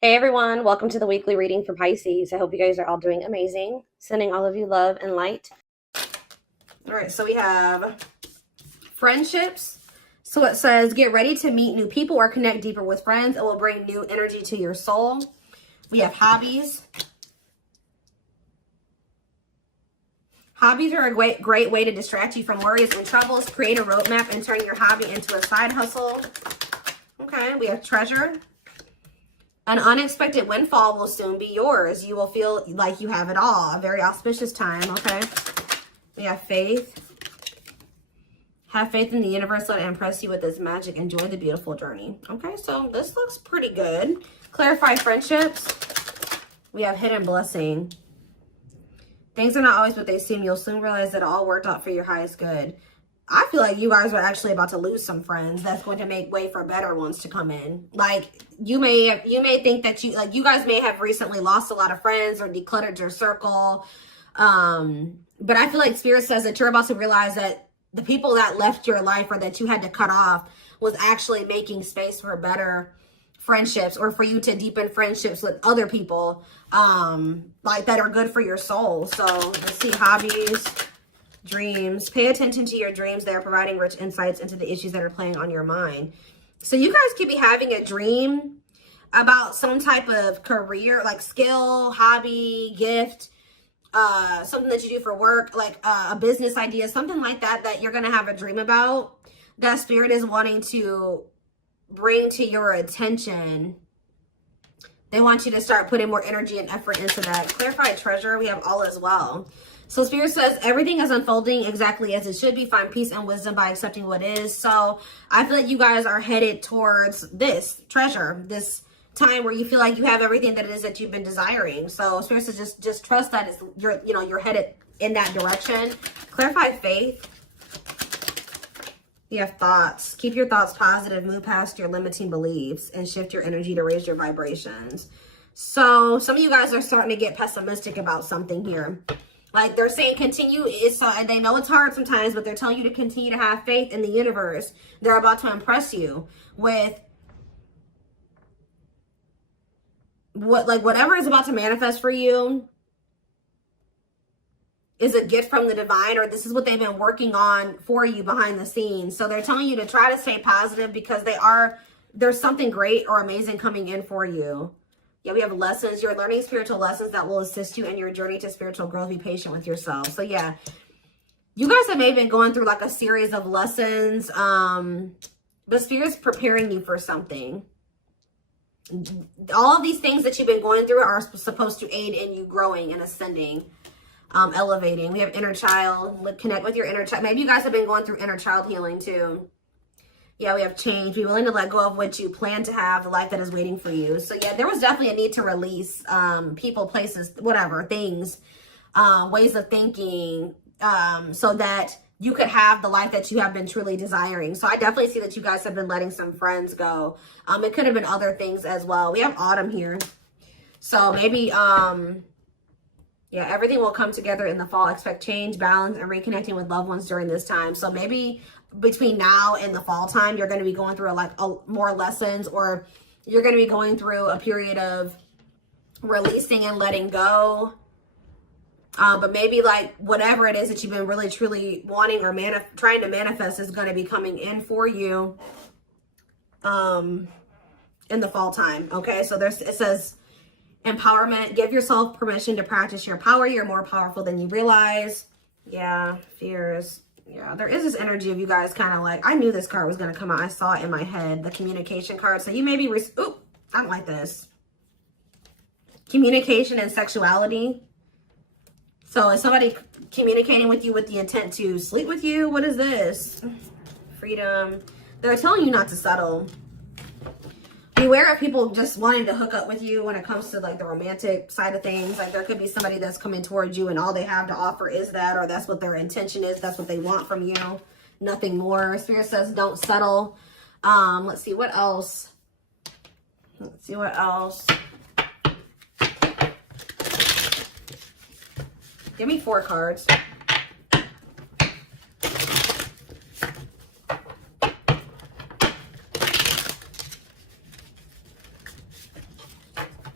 Hey everyone, welcome to the weekly reading for Pisces. I hope you guys are all doing amazing. Sending all of you love and light. All right, so we have friendships. So it says, get ready to meet new people or connect deeper with friends. It will bring new energy to your soul. We have hobbies. Hobbies are a great way to distract you from worries and troubles. Create a roadmap and turn your hobby into a side hustle. Okay, we have treasure. An unexpected windfall will soon be yours. You will feel like you have it all. A very auspicious time, okay? We have faith. Have faith in the universe. Let it impress you with its magic. Enjoy the beautiful journey. Okay, so this looks pretty good. Clarify friendships. We have hidden blessing. Things are not always what they seem. You'll soon realize that it all worked out for your highest good. I feel like you guys are actually about to lose some friends. That's going to make way for better ones to come in. Like you may think that you guys may have recently lost a lot of friends or decluttered your circle. But I feel like Spirit says that you're about to realize that the people that left your life or that you had to cut off was actually making space for better friendships, or for you to deepen friendships with other people like that are good for your soul. So let's see, hobbies. Dreams. Pay attention to your dreams. They are providing rich insights into the issues that are playing on your mind. So you guys could be having a dream about some type of career, like skill, hobby, gift, something that you do for work, like a business idea, something like that, that you're going to have a dream about, that Spirit is wanting to bring to your attention. They want you to start putting more energy and effort into that. Clarified treasure. We have all as well. So Spirit says everything is unfolding exactly as it should be. Find peace and wisdom by accepting what is. So I feel like you guys are headed towards this treasure, this time where you feel like you have everything that it is that you've been desiring. So Spirit says just trust that you're headed in that direction. Clarify faith. You have thoughts. Keep your thoughts positive. Move past your limiting beliefs and shift your energy to raise your vibrations. So some of you guys are starting to get pessimistic about something here. Like they're saying continue, and they know it's hard sometimes, but they're telling you to continue to have faith in the universe. They're about to impress you with whatever is about to manifest for you is a gift from the divine, or this is what they've been working on for you behind the scenes. So they're telling you to try to stay positive because there's something great or amazing coming in for you. Yeah, we have lessons. You're learning spiritual lessons that will assist you in your journey to spiritual growth. Be patient with yourself. So yeah, you guys have maybe been going through like a series of lessons. But Spirit's preparing you for something. All of these things that you've been going through are supposed to aid in you growing and ascending, elevating. We have inner child. Connect with your inner child. Maybe you guys have been going through inner child healing too. Yeah, we have change. Be willing to let go of what you plan to have, the life that is waiting for you. So yeah, there was definitely a need to release people, places, whatever, things, ways of thinking, so that you could have the life that you have been truly desiring. So I definitely see that you guys have been letting some friends go. It could have been other things as well. We have autumn here. So maybe, yeah, everything will come together in the fall. Expect change, balance, and reconnecting with loved ones during this time. So maybe between now and the fall time, you're going to be going through more lessons, or you're going to be going through a period of releasing and letting go. But maybe like whatever it is that you've been really truly wanting or trying to manifest is going to be coming in for you in the fall time. Okay, so it says empowerment. Give yourself permission to practice your power. You're more powerful than you realize. Yeah, fears. Yeah, there is this energy of you guys kind of like, I knew this card was going to come out. I saw it in my head, the communication card. So you may be, ooh, I don't like this. Communication and sexuality. So is somebody communicating with you with the intent to sleep with you? What is this? Freedom. They're telling you not to settle. Beware of people just wanting to hook up with you when it comes to like the romantic side of things. Like there could be somebody that's coming towards you and all they have to offer is that, or that's what their intention is. That's what they want from you. Nothing more. Spirit says don't settle. Let's see what else. Let's see what else. Give me 4 cards.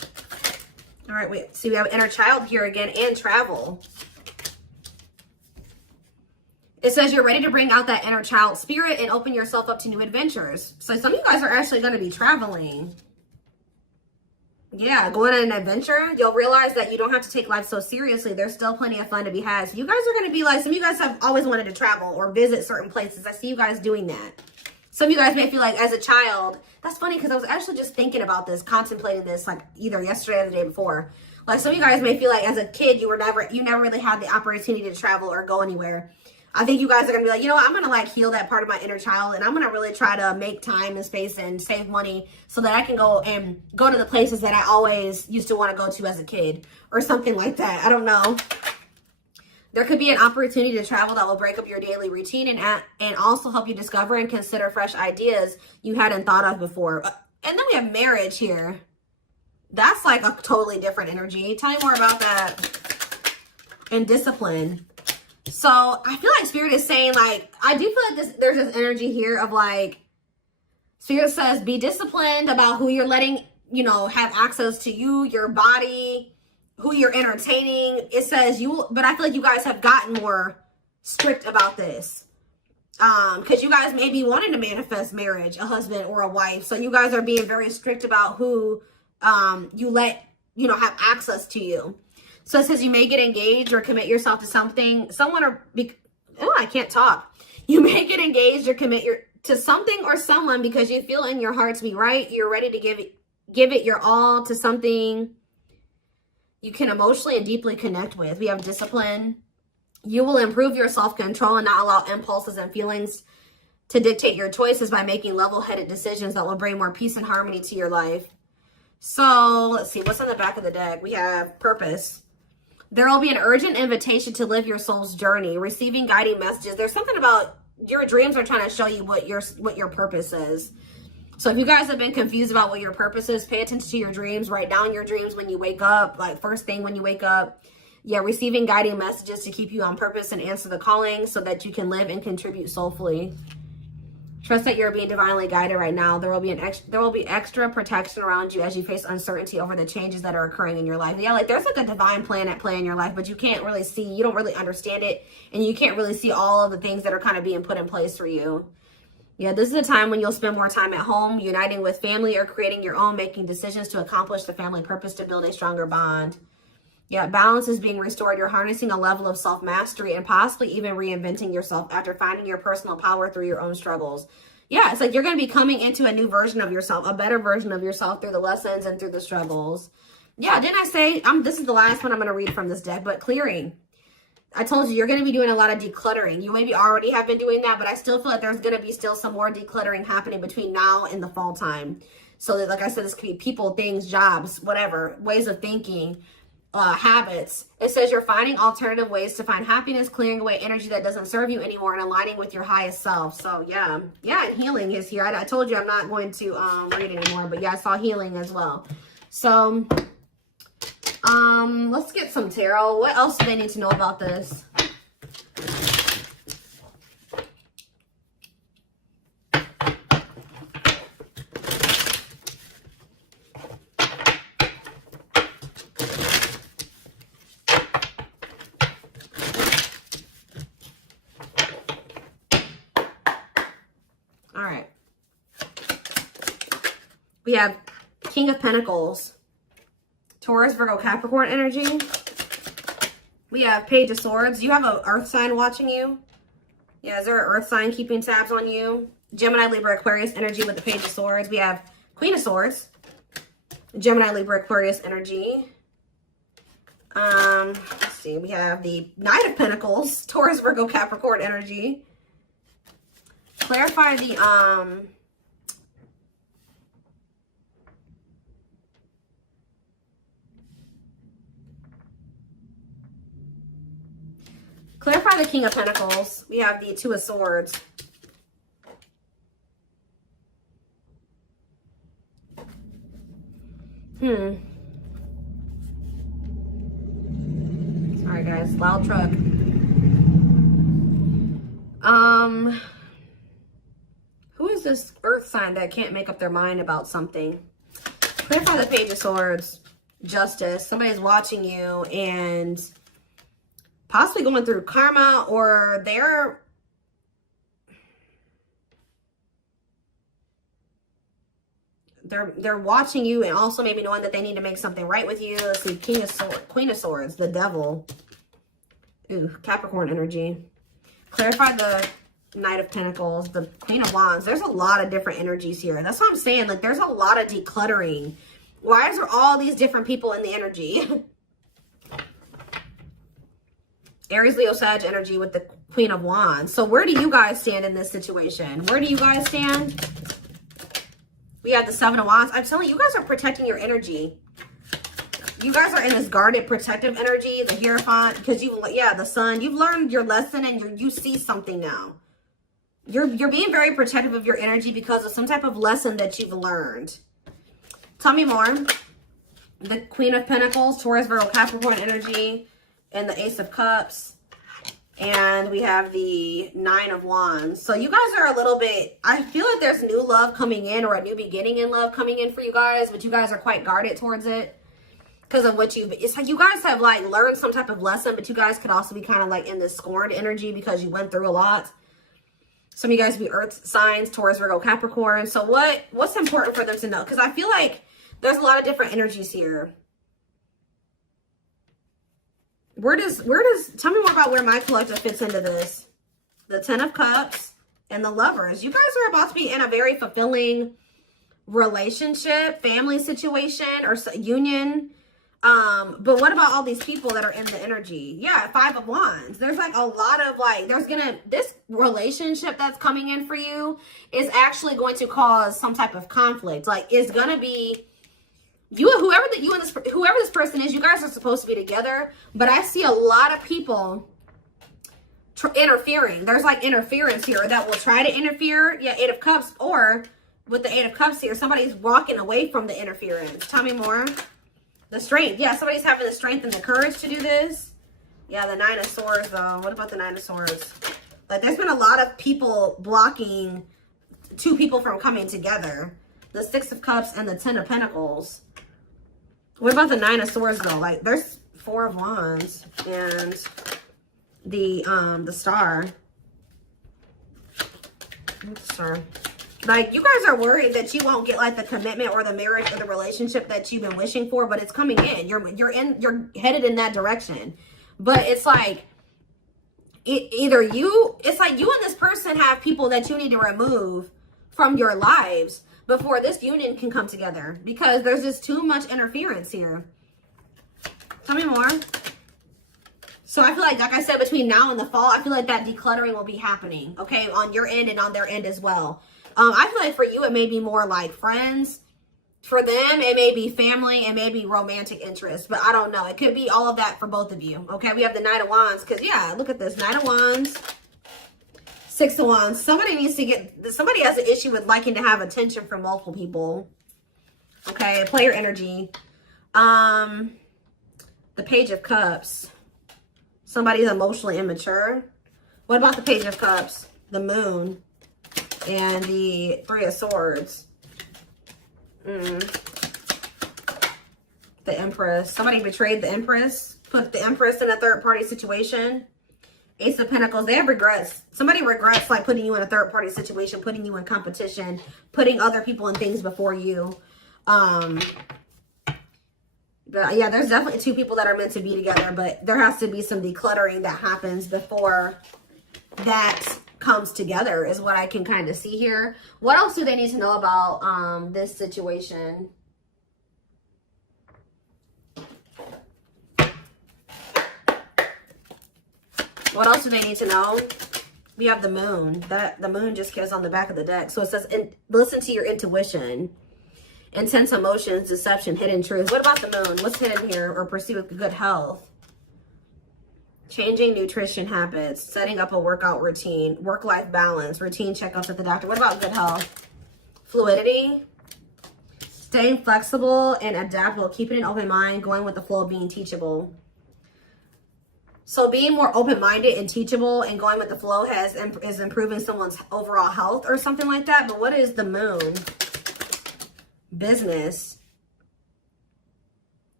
right, wait. See, we have inner child here again and travel. It says you're ready to bring out that inner child spirit and open yourself up to new adventures. So some of you guys are actually going to be traveling. Yeah, going on an adventure. You'll realize that you don't have to take life so seriously. There's still plenty of fun to be had. So you guys are going to be like, some of you guys have always wanted to travel or visit certain places. I see you guys doing that. Some of you guys may feel like as a child, that's funny because I was actually just thinking about this, contemplating this like either yesterday or the day before. Like some of you guys may feel like as a kid, you never really had the opportunity to travel or go anywhere. I think you guys are going to be like, you know what, I'm going to like heal that part of my inner child and I'm going to really try to make time and space and save money so that I can go to the places that I always used to want to go to as a kid or something like that. I don't know. There could be an opportunity to travel that will break up your daily routine and also help you discover and consider fresh ideas you hadn't thought of before. And then we have marriage here. That's like a totally different energy. Tell me more about that. And discipline. So I feel like Spirit is saying, like, I do feel like there's this energy here of like, Spirit says, be disciplined about who you're letting, you know, have access to you, your body, who you're entertaining. It says but I feel like you guys have gotten more strict about this. Because you guys may be wanting to manifest marriage, a husband or a wife. So you guys are being very strict about who you let, you know, have access to you. So it says you may get engaged or commit yourself to something, I can't talk. You may get engaged or commit to something or someone because you feel in your heart to be right. You're ready to give it your all to something you can emotionally and deeply connect with. We have discipline. You will improve your self-control and not allow impulses and feelings to dictate your choices by making level-headed decisions that will bring more peace and harmony to your life. So let's see, what's on the back of the deck? We have purpose. There will be an urgent invitation to live your soul's journey, receiving guiding messages. There's something about your dreams are trying to show you what your purpose is. So if you guys have been confused about what your purpose is, pay attention to your dreams. Write down your dreams when you wake up, like first thing when you wake up. Yeah, receiving guiding messages to keep you on purpose and answer the calling so that you can live and contribute soulfully. Trust that you're being divinely guided right now. There will be extra protection around you as you face uncertainty over the changes that are occurring in your life. Yeah, like there's like a divine plan at play in your life, but you can't really see, you don't really understand it, and you can't really see all of the things that are kind of being put in place for you. Yeah, this is a time when you'll spend more time at home, uniting with family or creating your own, making decisions to accomplish the family purpose to build a stronger bond. Yeah, balance is being restored. You're harnessing a level of self-mastery and possibly even reinventing yourself after finding your personal power through your own struggles. Yeah, it's like you're going to be coming into a new version of yourself, a better version of yourself through the lessons and through the struggles. Yeah, didn't I say, this is the last one I'm going to read from this deck, but clearing. I told you, you're going to be doing a lot of decluttering. You maybe already have been doing that, but I still feel like there's going to be still some more decluttering happening between now and the fall time. So that, like I said, this could be people, things, jobs, whatever, ways of thinking, habits. It says you're finding alternative ways to find happiness, clearing away energy that doesn't serve you anymore, and aligning with your highest self. So yeah, and healing is here. I told you I'm not going to read anymore, but yeah, I saw healing as well. So let's get some tarot. What else do they need to know about this? All right. We have King of Pentacles, Taurus, Virgo, Capricorn energy. We have Page of Swords. You have an earth sign watching you. Yeah, is there an earth sign keeping tabs on you? Gemini, Libra, Aquarius energy with the Page of Swords. We have Queen of Swords, Gemini, Libra, Aquarius energy. Let's see. We have the Knight of Pentacles, Taurus, Virgo, Capricorn energy. Clarify the clarify the King of Pentacles. We have the Two of Swords. Sorry guys, loud truck. Who is this earth sign that can't make up their mind about something? Clarify the Page of Swords. Justice. Somebody's watching you and possibly going through karma, or they're watching you and also maybe knowing that they need to make something right with you. Let's see, Queen of Swords, the Devil. Ooh, Capricorn energy. Clarify the Knight of Pentacles, the Queen of Wands. There's a lot of different energies here. That's what I'm saying. Like, there's a lot of decluttering. Why is there all these different people in the energy? Aries, Leo, Sag energy with the Queen of Wands. So where do you guys stand in this situation? Where do you guys stand? We have the Seven of Wands. I'm telling you, you guys are protecting your energy. You guys are in this guarded, protective energy, the Hierophant, because the Sun, you've learned your lesson and you see something now. You're being very protective of your energy because of some type of lesson that you've learned. Tell me more. The Queen of Pentacles, Taurus, Virgo, Capricorn energy, and the Ace of Cups. And we have the Nine of Wands. So you guys are a little bit, I feel like there's new love coming in, or a new beginning in love coming in for you guys, but you guys are quite guarded towards it. Because of what it's like you guys have like learned some type of lesson, but you guys could also be kind of like in this scorned energy because you went through a lot. Some of you guys be earth signs, Taurus, Virgo, Capricorn. So what's important for them to know? Because I feel like there's a lot of different energies here. Tell me more about where my collective fits into this. The Ten of Cups and the Lovers. You guys are about to be in a very fulfilling relationship, family situation, or union. But what about all these people that are in the energy? Yeah, Five of Wands. There's like a lot of like, this relationship that's coming in for you is actually going to cause some type of conflict. Like, it's going to be, whoever this person is, you guys are supposed to be together, but I see a lot of people interfering. There's like interference here that will try to interfere. Yeah, Eight of Cups, or with the Eight of Cups here, somebody's walking away from the interference. Tell me more. The strength. Yeah, somebody's having the strength and the courage to do this. Yeah, the Nine of Swords, though. What about the Nine of Swords? Like, there's been a lot of people blocking two people from coming together. The Six of Cups and the Ten of Pentacles. What about the Nine of Swords, though? Like, there's Four of Wands and the Star. What's the Star? Like, you guys are worried that you won't get like the commitment or the marriage or the relationship that you've been wishing for, but it's coming in. You're headed in that direction. But it's like it's like you and this person have people that you need to remove from your lives before this union can come together, because there's just too much interference here. Tell me more. So I feel like I said, between now and the fall, I feel like that decluttering will be happening, okay, on your end and on their end as well. I feel like for you, it may be more like friends. For them, it may be family and maybe romantic interest, but I don't know. It could be all of that for both of you, okay? We have the Knight of Wands, because, yeah, look at this. Knight of Wands, Six of Wands. Somebody has an issue with liking to have attention from multiple people, okay? Player energy. The Page of Cups. Somebody's emotionally immature. What about the Page of Cups? The Moon. And the Three of Swords. The Empress. Somebody betrayed the Empress. Put the Empress in a third-party situation. Ace of Pentacles. They have regrets. Somebody regrets like putting you in a third-party situation, putting you in competition, putting other people and things before you. But yeah, there's definitely two people that are meant to be together, but there has to be some decluttering that happens before that comes together, is what I can kind of see here. What else do they need to know about this situation? What else do they need to know? We have the Moon. The Moon just gives on the back of the deck. So it says, listen to your intuition. Intense emotions, deception, hidden truth. What about the Moon? What's hidden here? Or pursue good health. Changing nutrition habits, setting up a workout routine, work-life balance, routine checkups at the doctor. What about good health? Fluidity, staying flexible and adaptable, keeping an open mind, going with the flow, being teachable. So being more open-minded and teachable and going with the flow is improving someone's overall health or something like that. But what is the Moon? Business.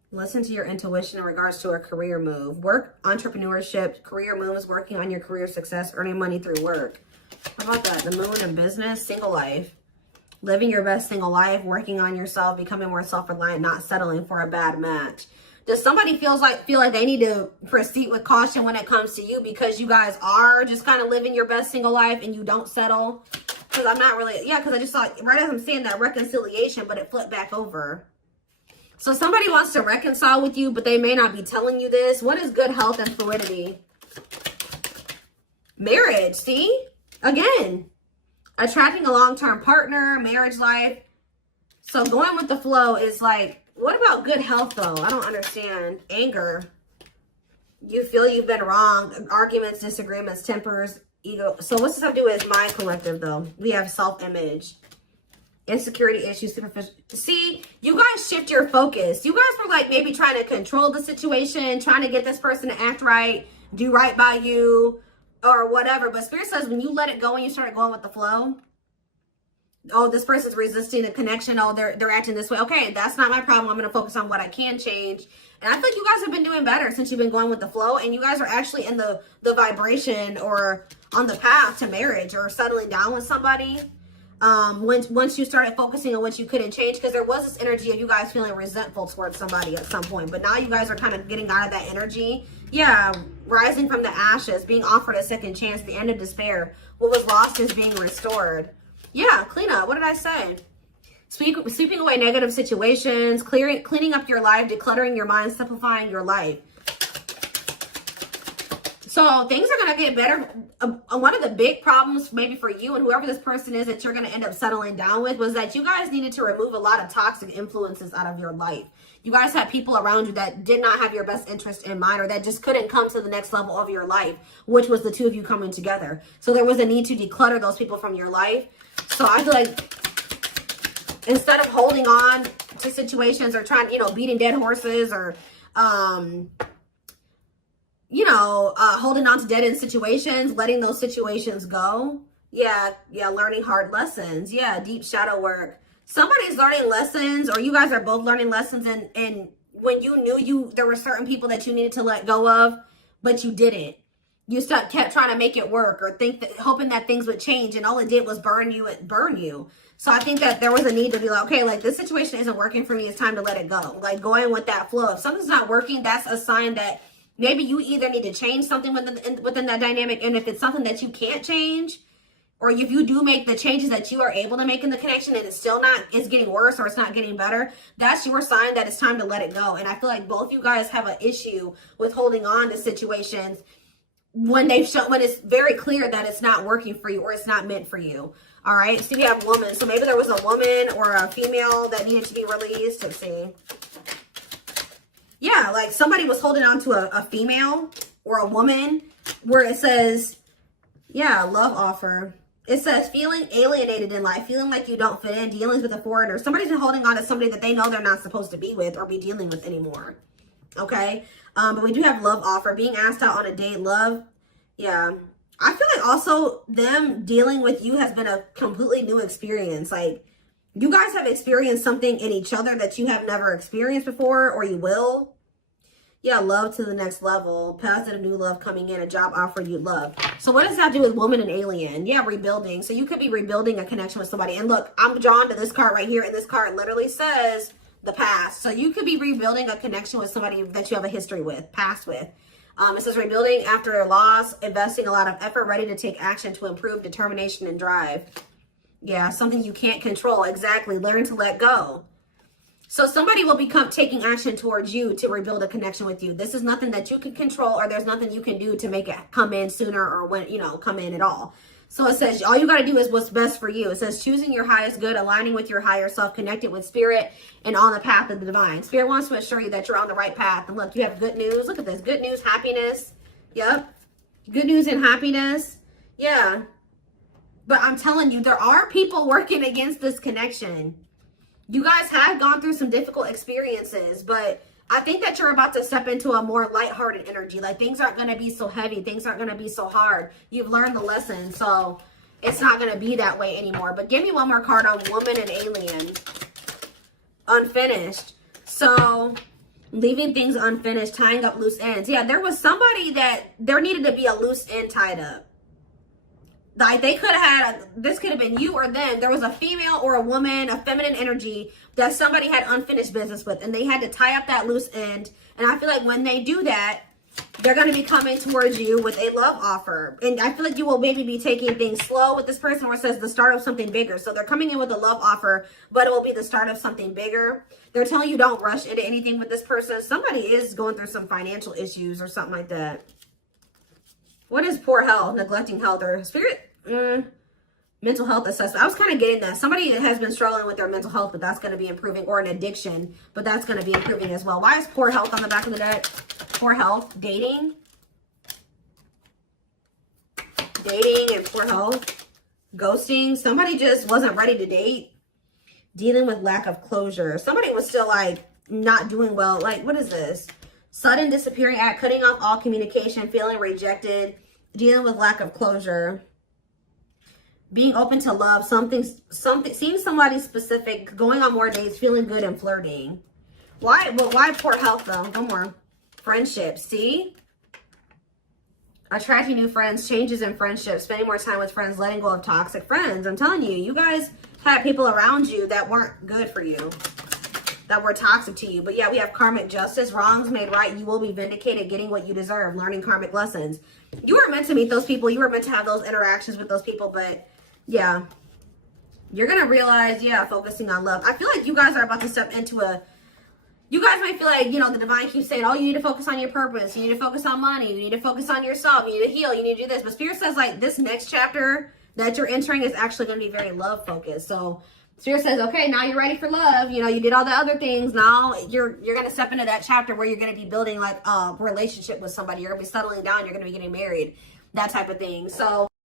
Listen to your intuition in regards to a career move. Work, entrepreneurship, career moves, working on your career success, earning money through work. How about that? The moon and business, single life. Living your best single life, working on yourself, becoming more self-reliant, not settling for a bad match. Does somebody feel like they need to proceed with caution when it comes to you because you guys are just kind of living your best single life and you don't settle? Because I'm not really, yeah, because I just saw, right as I'm saying that, reconciliation, but it flipped back over. So somebody wants to reconcile with you, but they may not be telling you this. What is good health and fluidity? Marriage, see? Again, attracting a long-term partner, marriage life. So going with the flow is like, what about good health though? I don't understand. Anger. You feel you've been wrong. Arguments, disagreements, tempers, ego. So what's this have to do with my collective though? We have self-image. Insecurity issues, superficial. See, you guys shift your focus. You guys were like maybe trying to control the situation, trying to get this person to act right, do right by you, or whatever. But Spirit says when you let it go and you start going with the flow, oh, this person's resisting a connection. Oh, they're acting this way. Okay, that's not my problem. I'm going to focus on what I can change. And I feel like you guys have been doing better since you've been going with the flow. And you guys are actually in the vibration or on the path to marriage or settling down with somebody. Once you started focusing on what you couldn't change, because there was this energy of you guys feeling resentful towards somebody at some point, but now you guys are kind of getting out of that energy. Yeah, rising from the ashes, being offered a second chance, the end of despair. What was lost is being restored. Yeah, clean up. What did I say? Sweeping away negative situations, cleaning up your life, decluttering your mind, simplifying your life. So things are going to get better. One of the big problems maybe for you and whoever this person is that you're going to end up settling down with was that you guys needed to remove a lot of toxic influences out of your life. You guys had people around you that did not have your best interest in mind or that just couldn't come to the next level of your life, which was the two of you coming together. So there was a need to declutter those people from your life. So I feel like instead of holding on to situations or trying, beating dead horses or, holding on to dead end situations, letting those situations go. Yeah, learning hard lessons. Yeah, deep shadow work. Somebody's learning lessons, or you guys are both learning lessons, and when you knew there were certain people that you needed to let go of, but you didn't. You kept trying to make it work or hoping that things would change, and all it did was burn you. So I think that there was a need to be like, okay, like this situation isn't working for me. It's time to let it go. Like going with that flow. If something's not working, that's a sign that maybe you either need to change something within that dynamic. And if it's something that you can't change, or if you do make the changes that you are able to make in the connection and it's getting worse or it's not getting better, that's your sign that it's time to let it go. And I feel like both you guys have an issue with holding on to situations when it's very clear that it's not working for you or it's not meant for you. All right. So we have woman. So maybe there was a woman or a female that needed to be released. Let's see. Yeah, like somebody was holding on to a female or a woman where it says, yeah, love offer. It says feeling alienated in life, feeling like you don't fit in, dealings with a foreigner. Somebody's been holding on to somebody that they know they're not supposed to be with or be dealing with anymore. Okay. But we do have love offer, being asked out on a date, love. Yeah. I feel like also them dealing with you has been a completely new experience. Like you guys have experienced something in each other that you have never experienced before, or you will. Yeah, love to the next level. Positive new love coming in, a job offer you love. So what does that do with woman and alien? Yeah, rebuilding. So you could be rebuilding a connection with somebody. And look, I'm drawn to this card right here. And this card literally says the past. So you could be rebuilding a connection with somebody that you have a history with, past with. It says rebuilding after a loss, investing a lot of effort, ready to take action to improve determination and drive. Yeah, something you can't control. Exactly. Learn to let go. So somebody will become taking action towards you to rebuild a connection with you. This is nothing that you can control, or there's nothing you can do to make it come in sooner or when, come in at all. So it says all you got to do is what's best for you. It says choosing your highest good, aligning with your higher self, connected with spirit, and on the path of the divine. Spirit wants to assure you that you're on the right path. And look, you have good news. Look at this. Good news, happiness. Yep. Good news and happiness. Yeah. But I'm telling you, there are people working against this connection. You guys have gone through some difficult experiences, but I think that you're about to step into a more lighthearted energy. Like things aren't going to be so heavy. Things aren't going to be so hard. You've learned the lesson, so it's not going to be that way anymore. But give me one more card on woman and alien. Unfinished. So Leaving things unfinished, tying up loose ends. Yeah, there was somebody that there needed to be a loose end tied up. Like they could have had, this could have been you or them. There was a female or a woman, a feminine energy that somebody had unfinished business with, and they had to tie up that loose end. And I feel like when they do that, they're going to be coming towards you with a love offer. And I feel like you will maybe be taking things slow with this person, where it says the start of something bigger. So they're coming in with a love offer, but it will be the start of something bigger. They're telling you don't rush into anything with this person. Somebody is going through some financial issues or something like that. What is poor health, neglecting health, or spirit? Mental health assessment. I was kind of getting that. Somebody has been struggling with their mental health, but that's going to be improving, or an addiction, but that's going to be improving as well. Why is poor health on the back of the deck? Poor health, dating and poor health, ghosting. Somebody just wasn't ready to date, dealing with lack of closure. Somebody was still like not doing well. Like, what is this? Sudden disappearing act, cutting off all communication, feeling rejected, dealing with lack of closure. Being open to love, something, seeing somebody specific, going on more dates, feeling good and flirting. Why? Well, why poor health though? One more. Friendships. See? Attracting new friends, changes in friendships, spending more time with friends, letting go of toxic friends. I'm telling you, you guys had people around you that weren't good for you, that were toxic to you. But yeah, we have karmic justice, wrongs made right. You will be vindicated, getting what you deserve, learning karmic lessons. You were meant to meet those people. You were meant to have those interactions with those people, but yeah, you're going to realize, yeah, focusing on love. I feel like you guys are about to step into a, you guys might feel like, you know, the divine keeps saying, oh, you need to focus on your purpose. You need to focus on money. You need to focus on yourself. You need to heal. You need to do this. But Spirit says, like, this next chapter that you're entering is actually going to be very love focused. So Spirit says, okay, now you're ready for love. You know, you did all the other things. Now you're going to step into that chapter where you're going to be building like a relationship with somebody. You're going to be settling down. You're going to be getting married, that type of thing. So